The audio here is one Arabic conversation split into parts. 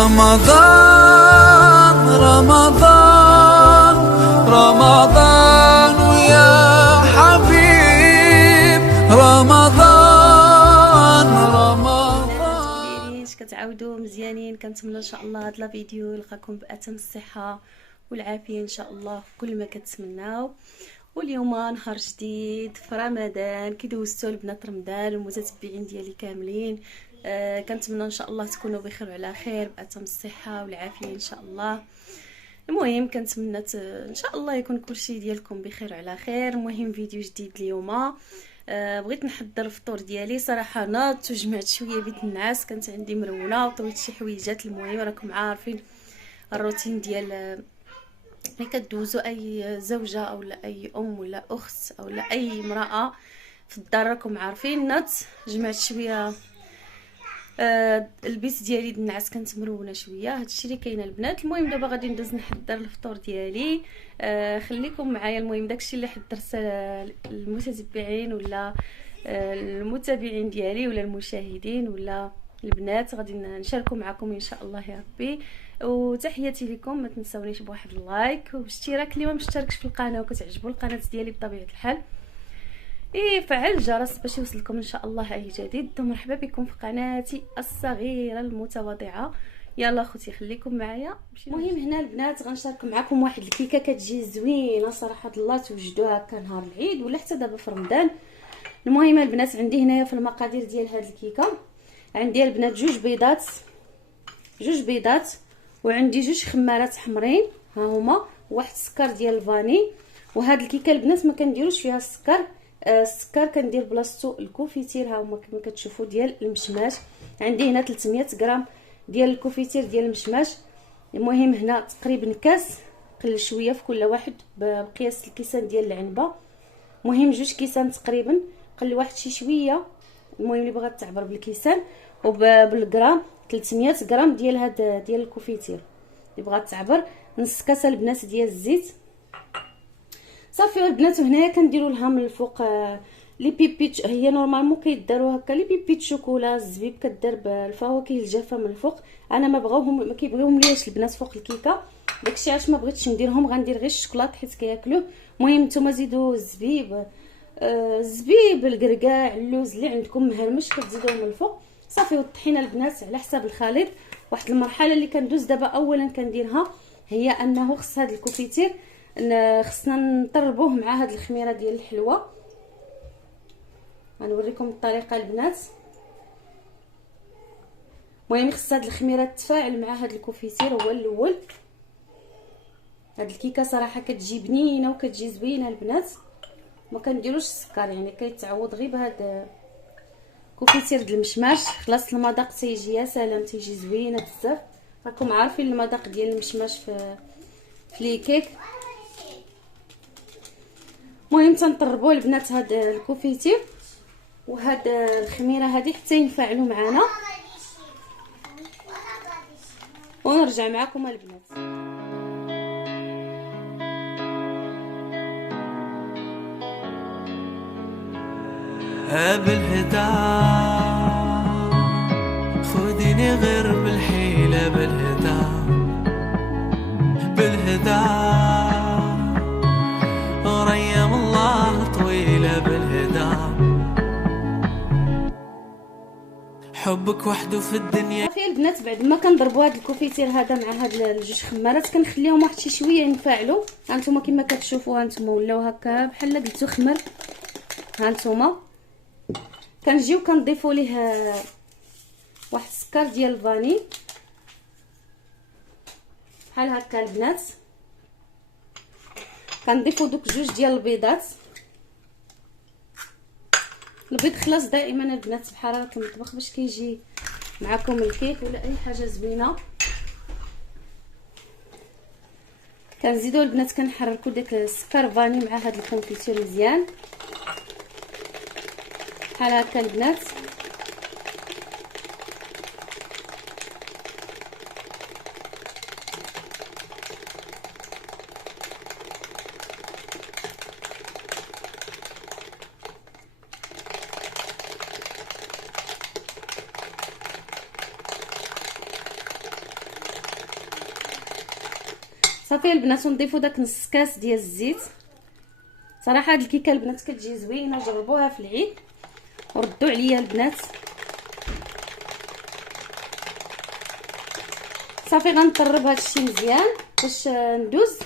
رمضان رمضان رمضان ويا حبيب رمضان رمضان. اش كتعاودوا مزيانين؟ كنتمنى ان شاء الله هاد لا فيديو يلقاكم باتم الصحه والعافيه ان شاء الله كل ما كتمناو. واليوم نهار جديد في رمضان، كي دوزتوا البنات رمضان والمتتبعين ديالي كاملين. كنتمنى ان شاء الله تكونوا بخير وعلى خير باتم الصحه والعافيه ان شاء الله. المهم كنتمنى ان شاء الله يكون كلشي ديالكم بخير وعلى خير. المهم فيديو جديد اليوم. بغيت نحضر الفطور ديالي صراحه، ناضت وجمعت شويه بيت النعاس، كانت عندي مرونه وطويت شي حويجات. المهم راكم عارفين الروتين ديال ملي كدوزو اي زوجه او لا اي ام ولا اخت او لا اي امراه في الدار، راكم عارفين. ناضت جمعت شويه البيت ديالي النعاس، كانت مرونه شويه. هادشي اللي كاين البنات. المهم دابا غادي ندوز نحضر الفطور ديالي. خليكم معايا. المهم داكشي اللي حضرت المتتبعين ولا المتابعين ديالي ولا المشاهدين ولا البنات غادي نشاركوا معكم ان شاء الله يا ربي. وتحياتي لكم، ما تنساونيش بواحد اللايك وباشتراك اللي ما مشتركش في القناه وكتعجبوا القناه ديالي بطبيعه الحال فعل الجرس باش يوصلكم ان شاء الله اي جديد. ومرحبا بكم في قناتي الصغيره المتواضعه. يلا اختي خليكم معايا. المهم هنا البنات غنشارك معكم واحد الكيكه كتجي زوينه صراحه الله، توجدوها هكا نهار العيد ولا حتى دابا في رمضان. المهم البنات عندي هنايا في المقادير ديال هاد الكيكه، عندي البنات جوج بيضات وعندي جوج خمارات حمرين ها هما، واحد السكر ديال الفاني. وهاد الكيكه البنات ما كنديروش فيها السكر، السكر كندير بلاصتو الكوفيتير ها هما كما كتشوفوا ديال المشماش. عندي هنا 300 غرام ديال الكوفيتير ديال المشماش. المهم هنا تقريبا كاس، قل شويه في كل واحد بقياس الكيسان ديال العنبه. المهم جوج كيسان تقريبا، قل واحد شي شويه. المهم اللي بغات تعبر بالكيسان وبالغرام 300 غرام ديال هاد ديال الكوفيتير اللي بغات تعبر. نص كاس البنات ديال الزيت صافي البنات. وهنايا كنديروا لها من الفوق لي بيبيت، هي نورمالمون كيداروا هكا لي بيبيت شوكولا. الزبيب كدار بالفواكه الجافه من الفوق. انا ما كيبغيوهم لياش البنات فوق الكيكه، داكشي علاش ما بغيتش نديرهم، غندير غير الشوكولات حيت كياكلوه. المهم نتوما زيدوا الزبيب، الكركاع، اللوز اللي عندكم مهرمش كتزيدوه من الفوق صافي. والطحينه البنات على حساب الخليط. واحد المرحله اللي كندوز دابا اولا كنديرها هي انه خص هذا الكوفيتير خصنا نطربوه مع هاد الخميره ديال الحلوه. غنوريكم الطريقه البنات. المهم خص هاد الخميره تتفاعل مع هاد الكوفيتير هو الاول. هاد الكيكه صراحه كتجي بنينه وكتجي زوينه البنات، ما كنديروش السكر يعني كيتعوض غير بهاد كوفيتير ديال المشماش. خلاص المذاق تيجي يا سلام، تيجي زوينه بزاف. راكم عارفين المذاق ديال المشماش في لي كيك. المهم تنطربوا البنات هاد الكوفيتير وهاد الخميره هذه حتى ينفعلوا معنا، ونرجع معكم البنات. بالهدى خذيني غير بالحيلة، بالهدى وريم الله طويلة، بالهدى حبك وحده في الدنيا. صافي البنات بعد ما كنضربوا هاد الكوفيتير هذا مع هاد الجوج خمارات كنخليهم واحد شي شويه ينفعلوا. ها نتوما كما كتشوفوا، ها نتوما ولاو هكا بحال قلتو خمر. ها نتوما كنجيو كنضيفوا ليه واحد السكر ديال الفاني بحال هكا البنات. كنضيفوا دوك جوج ديال البيضات. البيض خلاص دائما البنات بحراره المطبخ باش كيجي معكم الكيك ولا اي حاجه زوينه. كنزيدوا البنات كنحركوا داك السكر فاني مع هاد الكونفيتير مزيان بحال هكا البنات. صافي البنات ونضيفوا داك نص كاس ديال الزيت. صراحه هاد الكيكه البنات كتجي زوينه، جربوها في العيد وردوا عليا البنات. صافي غنطرب هادشي مزيان باش ندوز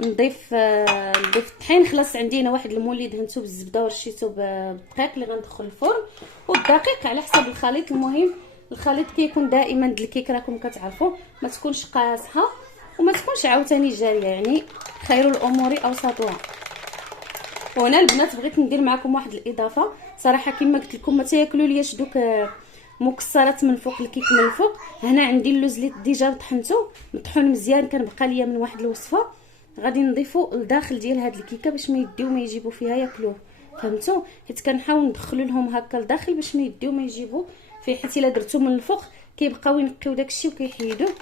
نضيف الطحين. خلاص عندي هنا واحد المولي دهنتو بالزبده ورشيتو بالدقيق اللي غندخل الفرن، والدقيق على حسب الخليط. المهم الخليط كيكون دائما د الكيك راكم كتعرفوا، ما تكونش قاصحه وما تكونش عاوتاني جاريه، يعني خير الامور اوسطها. وهنا البنات بغيت ندير معكم واحد الاضافه. صراحه كما قلت لكم ما تاكلوا لياش دوك مكسرات من فوق الكيك من الفوق. هنا عندي اللوز اللي ديجا طحنته مطحون مزيان، كان بقى ليا من واحد الوصفه، غادي نضيفو لداخل ديال هاد الكيكه باش ما يديو ما يجيبوا فيها ياكلوه، فهمتوا؟ حيت كنحاول ندخلوا لهم هكا لداخل باش ما يديو ما يجيبوا فيه، حيت الا درتو من الفوق كيبقاو ينقيو داكشي وكيحيدوه.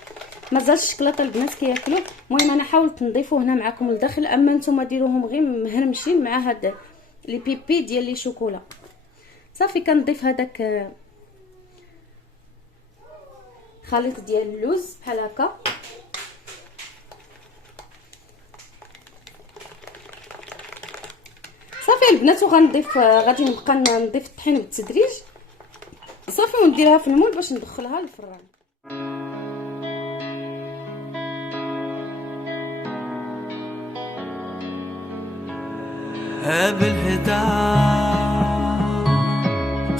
مازال الشكلاطه البنات كياكلوا. المهم انا حاولت نضيفو هنا معكم لداخل، اما نتوما ديروهم غير مهرمشين مع هاد لي بيبي ديال لي شوكولا. صافي كنضيف هذاك خليط ديال اللوز بحال هكا. صافي البنات وغنضيف غادي نبقى نضيف الطحين بالتدريج. صافي ونديرها في المول باش ندخلها للفران. بالهدى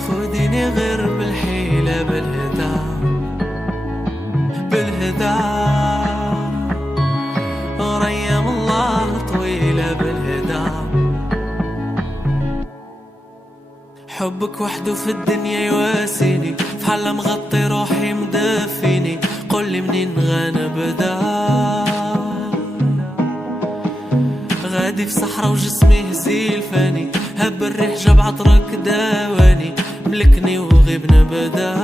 خذيني غير بالحيلة، بالهدى بالهدى وريم الله طويلة، بالهدى حبك وحده في الدنيا يواسيني، فحال مغطي روحي مدفيني، قولي منين غنبدا. غادي في صحرا وجسمي هزيل فاني، هب الريح جاب عطرك داواني، ملكني وغيب نبدا.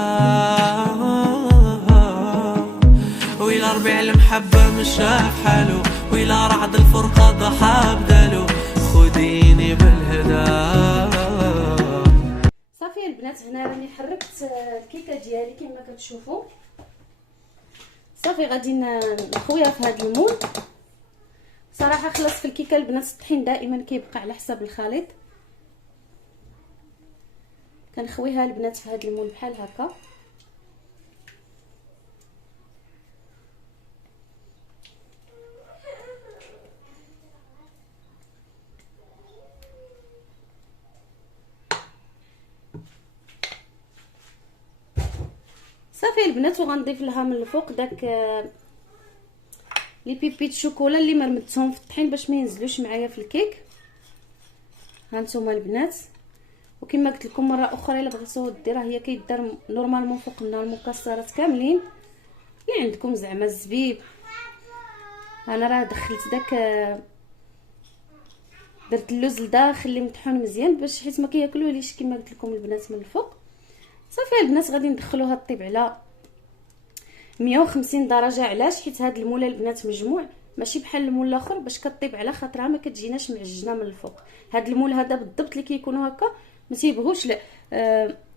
ويلا ربيع المحبة مش شاف حالو، ويلا رعد الفرقة ضحى بدالو، خديني بالهدى. صافي البنات هنا راني حركت الكيكه ديالي كما كتشوفوا. صافي غادي نخويها في هذا المول. صراحه خلاص في الكيكه البنات الطحين دائما كيبقى على حسب الخليط. كنخويها البنات في هذا المول بحال هكا. صافي البنات وغنضيف لها من الفوق داك لي بيبي شوكولا اللي مرمدتهم في الطحين باش ما ينزلوش معايا في الكيك. هانتوما البنات، وكما قلت لكم مره اخرى الا بغيتو ديرها هي كيدار نورمالمون فوق لنا المكسرات كاملين اللي عندكم، زعما الزبيب. انا راه دخلت داك درت اللوز لداخل اللي مطحون مزيان باش حيت ما كياكلوهليش كما قلت لكم البنات من الفوق. صافي البنات غادي ندخلوها طيب على 150 درجه. علاش؟ حيت هاد الموله البنات مجموع ماشي بحال المول الاخر باش كطيب على خاطرها ما كتجيناش معجنه من الفوق. هاد المول هذا بالضبط اللي كيكونوا هكا ما تيبغوش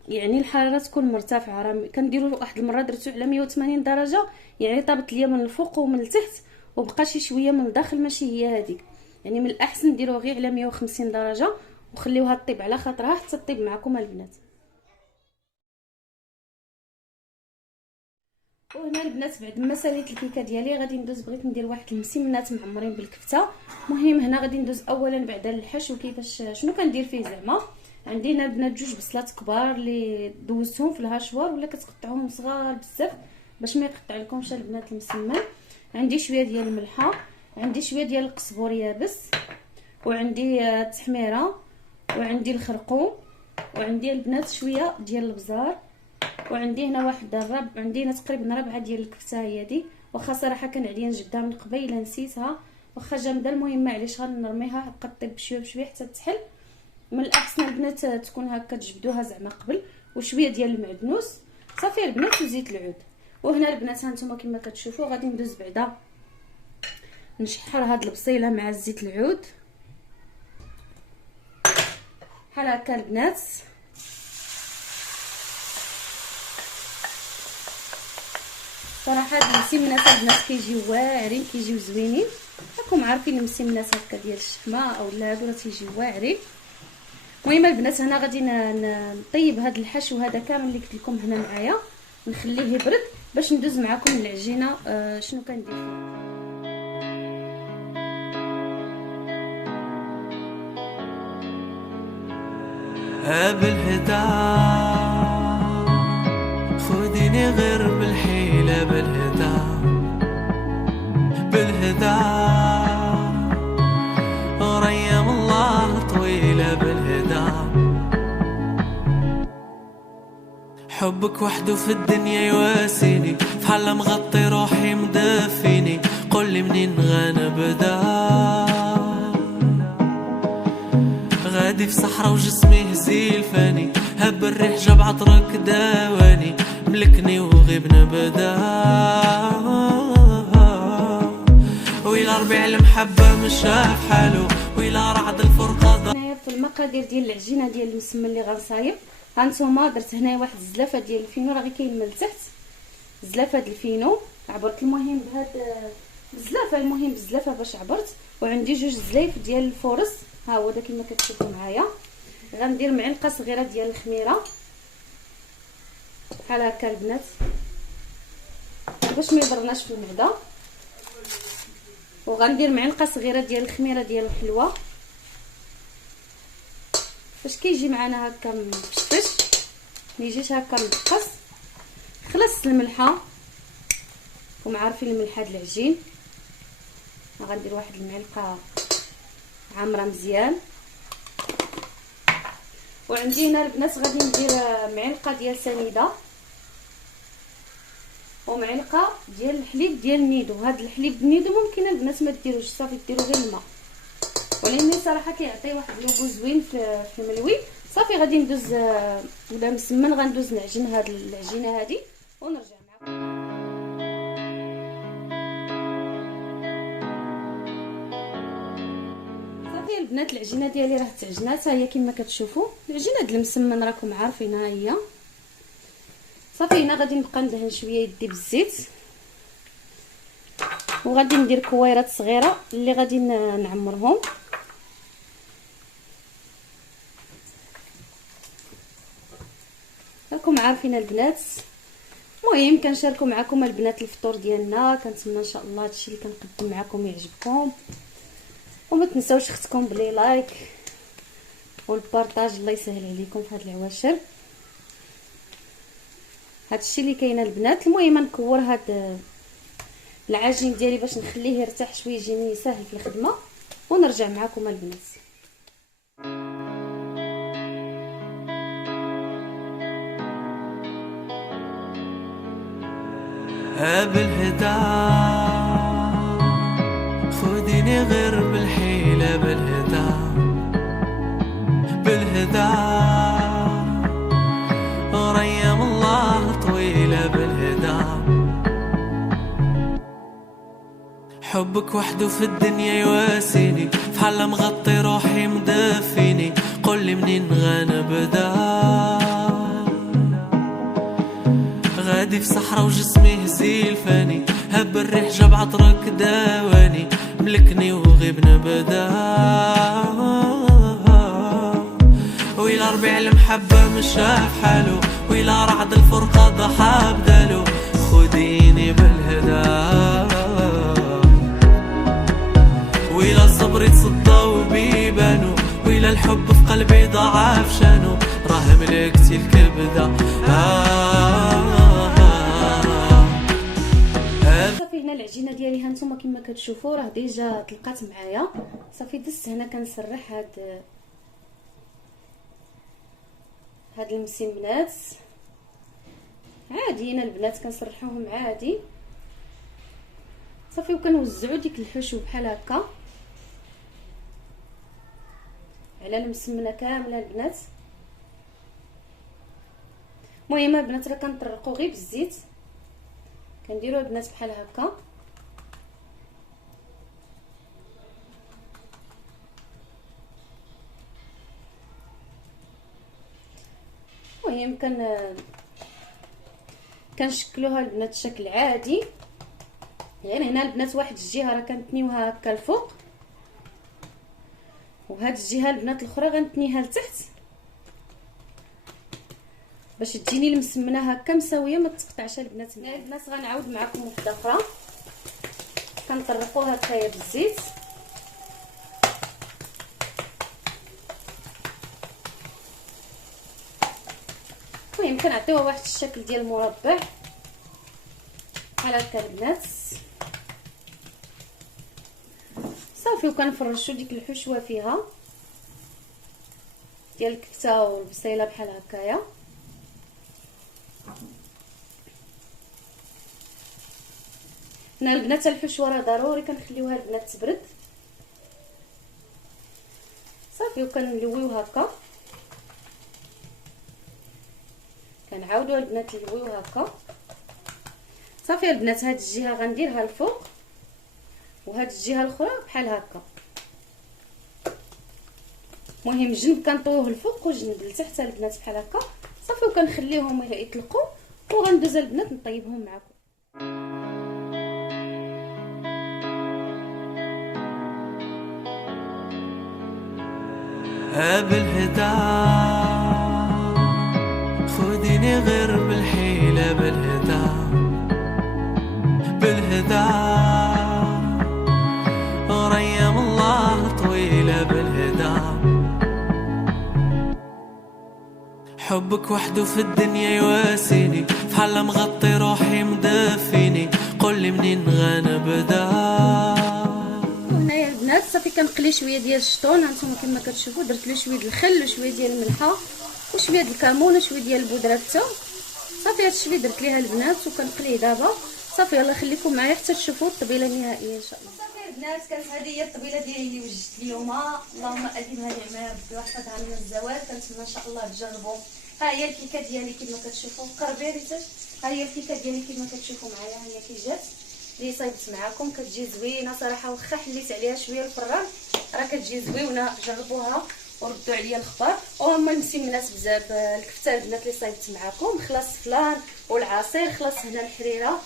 يعني الحراره تكون مرتفعه. راه كنديروا واحد المره درتو على 180 درجه، يعني طابت ليا من الفوق ومن التحت وبقى شي شويه من الداخل ماشي هي هذيك. يعني من الاحسن نديروها غير على 150 درجه وخليوها طيب على خاطرها حتى طيب معكم البنات. وهنا البنات بعد ما ساليت الكيكه ديالي غادي ندوز، بغيت ندير واحد المسمنات معمرين بالكفته. المهم هنا غادي ندوز اولا بعدا الحشو كيفاش شنو كندير فيه. زعما عندي هنا البنات جوج بصلات كبار اللي دوزتهم في الهاشوار، ولا كتقطعوهم صغار بزاف باش ما يقطع لكمش البنات المسمن. عندي شويه ديال الملحه، عندي شويه ديال القزبور يابس، وعندي التحميره، وعندي الخرقوم، وعندي البنات شويه ديال البزار، وعندي هنا واحد عندي هنا تقريبا ربعه ديال الكفته هي دي. واخا صراحه كان عليا نجبدها من قبيله نسيتها، واخا جامده. المهم معليش غنرميها بقى طيب بشويه بشويه حتى تحل. من الاحسن البنات تكون هكا تجبدوها زعما قبل، وشويه ديال المعدنوس. صافي البنات وزيت العود. وهنا البنات هانتوما كما كتشوفوا غادي ندوز بعدا نشحر هاد البصيله مع زيت العود بحال هكا البنات. صراحه هاد المسمنات البنات كيجيو واعرين، كيجيو زوينين. راكم عارفين المسمنات هكا ديال الشحمه او لا هادو راه تيجيو واعرين. المهم البنات هنا غادي نطيب هاد الحشو هذا كامل اللي قلت لكم هنا معايا، نخليه يبرد باش ندوز معكم العجينه شنو كندير فيها. بالهدى خذيني غير بالحيلة، بالهدى بالهدى وريم الله طويلة، بالهدى حبك وحده في الدنيا يواسيني، فحال مغطي روحي مدفيني، قولي منين غنبدا. غادي في صحراء وجسمي هزيل فاني، هب الريح جاب عطرك داواني، ملكني وغيب نبدا. ويلا ربيع المحبة مش شاف حالو، ويلا رعد الفرقة. هنايا في المقادير ديال العجينه ديال المسمن اللي غنصايب، هانتوما درت هنايا واحد الزلافه ديال الفينو، راه غير كاين من التحت زلافه د الفينو، عبرت المهم بهاد الزلافه، المهم بزلافه باش عبرت. وعندي جوج زلايف ديال الفورص، ها هو دا كما كتشوفوا معايا. غندير معلقه صغيره ديال الخميره بحال هكا البنات باش ما يضرناش في المعده، وغندير معلقه صغيره ديال الخميره ديال الحلوه باش كيجي معنا هكا مفشفش، ما يجيش هكا مدقص. خلصت الملحه، راكم عارفين الملح هاد العجين، غندير واحد المعلقه عامره مزيان. وعندي هنا البنات غادي ندير معلقه ديال سنيده ومعلقه ديال الحليب ديال النيدو. هاد الحليب النيدو ممكن البنات ما ديروش، صافي ديروا غير الماء، ولكن صراحه كيعطي واحد اللوغو زوين في الملوي. صافي غادي ندوز ولا مسمن غندوز نعجن هاد العجينه هادي ونرجع معكم. صافي البنات العجينه ديالي راه تعجنات، ها هي كما كتشوفوا العجينه ديال المسمن راكم عارفينها هي. صافي هنا غادي نبقى ندهن شويه يدي بالزيت، وغادي ندير كويرات صغيره اللي غادي نعمرهم. راكم عارفين البنات. المهم كنشاركوا معكم البنات الفطور ديالنا، كنتمنى ان شاء الله هادشي اللي كنقدم معكم يعجبكم، وما تنساوش اختكم بلي لايك والبارطاج، الله يسهل عليكم في هاد العواشر. هادشي اللي كاين البنات. المهم نكور هاد العجين ديالي باش نخليه يرتاح شويه يجيني ساهل في الخدمه، ونرجع معكم البنات. بالهدى خذيني غير بالحيلة، بالهدى بالهدى وريم الله طويلة، بالهدى حبك وحده في الدنيا يواسيني، فحال مغطي روحي مدفيني، قولي منين غنبدا. غادي في صحراء وجسمي هزيل فاني، هب الريح جاب عطرك داواني، ملكني وغيب نبدا. ويلا ربيع المحبة مش شاف حالو، ويلا رعد الفرقة ضحى بدالو، خديني بالهدى. ويلا صبري تصدى وبيبانو، ويلا الحب في قلبي ضعف شانو، راه ملكتي الكبدة. صافي هنا العجينه ديالي هانتوما كما كتشوفوا راه ديجا طلقات معايا. صافي دزت هنا كنسرح هاد المسمنات عاديين البنات، كنسرحوهم عادي. صافي وكنوزعوا ديك الحشو بحال هكا على المسمنه كامله البنات. المهم البنات راه كنطرقوا غير بالزيت، كنديروا البنات بحال هكا. المهم كنشكلوها البنات بشكل عادي. يعني هنا البنات واحد الجهه راه كنتنيوها هكا الفوق، وهاد الجهه البنات الاخرى غنتنيها لتحت باش تجيني المسمنه هكا مساويه ما تقطعش البنات. البنات غنعاود معكم وحده اخرى كنطرقوها هكايا بالزيت. المهم كنعطيوها واحد الشكل ديال مربع بحال هكا البنات صافي. وكنفرشوا ديك الحشوه فيها ديال الكفته والبصيله بحال هكايا. هنا البنات الحشوه راه ضروري كنخليوها البنات تبرد صافي. وكنلويو هكا، كنعاودوا البنات نلويو هكا صافي. البنات هاد الجهه غنديرها الفوق وهاد الجهه الاخرى بحال هكا. المهم جنب كنطويوه الفوق وجنب لتحت البنات بحال هكا صافي. وكنخليهم يطلقوا وغندوز البنات نطيبهم معكم. بالهدى خديني غير بالحيلة، بالهدى بالهدى وريم الله طويلة، بالهدى حبك وحده في الدنيا يواسيني، فحال مغطي روحي مدفيني، قولي منين غنبدا. صافي كنقلي شويه ديال الشطون هانتوما كما كتشوفوا. درت له شويه الخل وشويه ديال الملحه وشويه ديال الكمون وشويه ديال البودره الثوم صافي. هادشي اللي درت ليها البنات وكنقليه دابا صافي. يلا خليكم معايا حتى تشوفوا الطبيله النهائيه ان شاء الله. صافي البنات كانت هذه هي الطبيله ديالي اللي وجدت اليوم. اللهم اديمها نعمه يا ربي ويحفظها من الزوال. كنتمنى ان شاء الله تجربوا. ها هي الكيكه ديالي كما كتشوفوا قربي ريتاش. ها هي الكيكه ديالي كما كتشوفوا معايا. ها هي كي جات اللي صايبت معكم كتجي زوينه صراحه. واخا حليت عليها شويه الفران راه كتجي زوينه. جربوها وردوا عليا الخبر. وهما مسمنات بزاف الكفته البنات اللي صايبت معكم. خلاص الفلان والعصير، خلاص هنا الحريره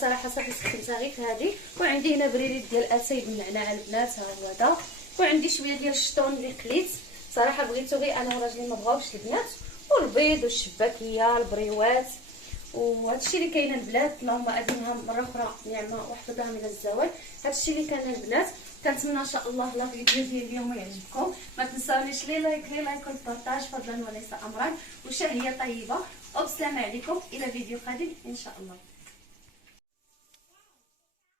صراحه صافي سخنتها غير في هذه. وعندي هنا بريريت ديال اتاي بالنعناع البنات ها هو هذا. وعندي شويه ديال الشطون اللي قليت صراحه بغيتو غير انا وراجلي ما بغاوش البنات. والبيض والشباكيه البريوات وهادشي اللي كاين البنات. اللهم اديمها مره اخرى نعمه وحفظها من الزوال. هادشي اللي كان البنات. كنتمنى ان شاء الله لا فيديو ديال اليوم يعجبكم. ما تنساونيش لي لايك والبارطاج فضلا وليس امرا. وشهيه طيبه وبسلامه عليكم الى فيديو قادم ان شاء الله.